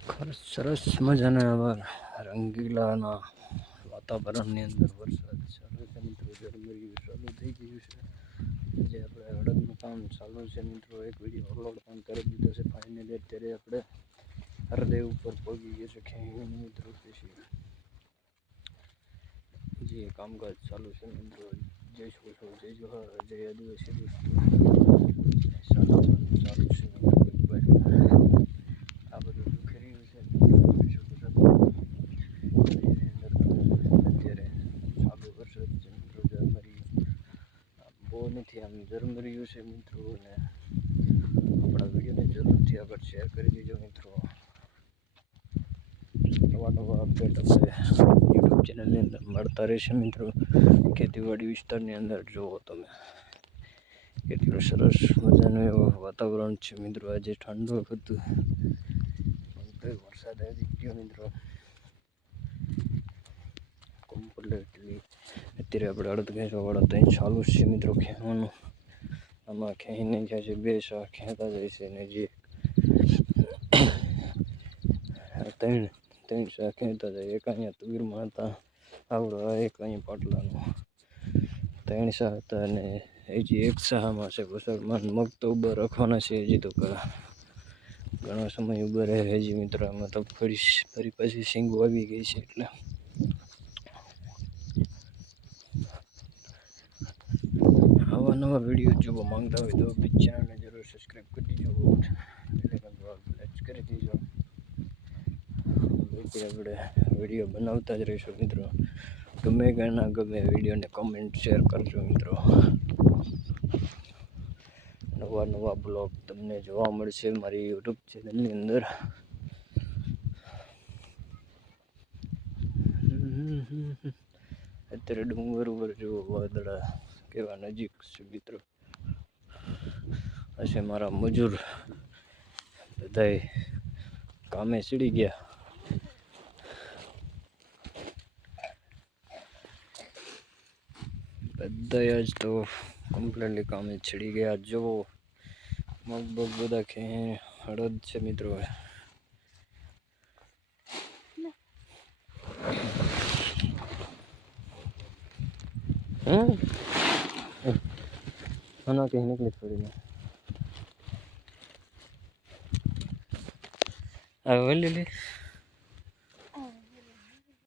સરસ મજાના આવા રંગીલાના વાતાવરણની અંદર વરસાદ ચાલુ છે મિત્રો. ઝરમરિયું ચાલુ થઈ ગયું છે. જે આપણે હળદનું કામ ચાલુ છે મિત્રો. એક વીડિયો અપલોડ પણ કરી દીધો છે. ફાઇનલી અત્યારે આપણે હૃદય ઉપર પહોંચી ગયો છે ખેંચીને મિત્રો. પછી જે કામકાજ ચાલુ છે મિત્રો. જય શ્રી જય જોહર, જય આદિવાસી દોસ્તો ચાલુ ચાલુ છે મિત્રો બધું આ બધું દુખી રહ્યું છે મિત્રો જોઈ શકો છો એની અંદર અત્યારે ચાલુ વરસાદ છે મિત્રો ઝરમરિયું આમ બહુ નથી આમ ઝરમરિયું છે મિત્રો અને આપણા વિડીયોને જરૂરથી આગળ શેર કરી દેજો મિત્રો. નવા નવા અપડેટ આપણે યુટ્યુબ ચેનલની અંદર મળતા રહેશે મિત્રો. ખેતીવાડી વિસ્તારની અંદર જુઓ તમે. કેટલું સરસ મજાનું એવું વાતાવરણ છે મિત્રો. આજે ઠંડુ હતું. વરસાદ આવી ગયો મિત્રો. કમ્પ્લીટલી અત્યારે આપણે અડધ ખેંચવાવાળા ત્યાં ચાલુ છે મિત્રો ખેવાનું આમાં ખેંચીને જાય છે બે શાહ ખેંચતા જાય છે ને જે ત્રણ ત્રણ શાક ખેંચતા જાય એક અહીંયા તુવેરમાં હતા, આવડો એક અહીંયા પાટલાનો. ત્રણ શાહ હતા અને હજી એક શાહમાં છે મુસલમાન મગ તો ઊભા રાખવાના છે. હજી તો ઘણો સમય ઊભા રહે હજી મિત્રો. આમાં તો ફરી ફરી પાછી સિંગો આવી ગઈ છે એટલે આવા નવા વીડિયો જોવા માંગતા હોય તો પ્લીઝ ચેનલને જરૂર સબસ્ક્રાઈબ કરી દેજો. ટેલિગ્રામ કરી દેજો. આપણે વીડિયો બનાવતા જ રહીશું મિત્રો. ગમે ગણા ગમે વિડીયોને કમેન્ટ શેર કરજો મિત્રો. નવા નવા બ્લોગ તમને જોવા મળશે મારી યુટ્યુબ ચેનલની અંદર. અત્યારે ડુંગર ઉપર જુઓ વાદળા કેવા નજીક છે મિત્રો. હશે મારા મજૂર બધાય કામે ચડી ગયા. બધા જ તો કમ્પ્લીટલી કામે ચડી ગયા. જુઓ મગ બધા ખે હળદ છે મિત્રો હમ? આના કहीं નીકળી થોડી ને હવે લે લે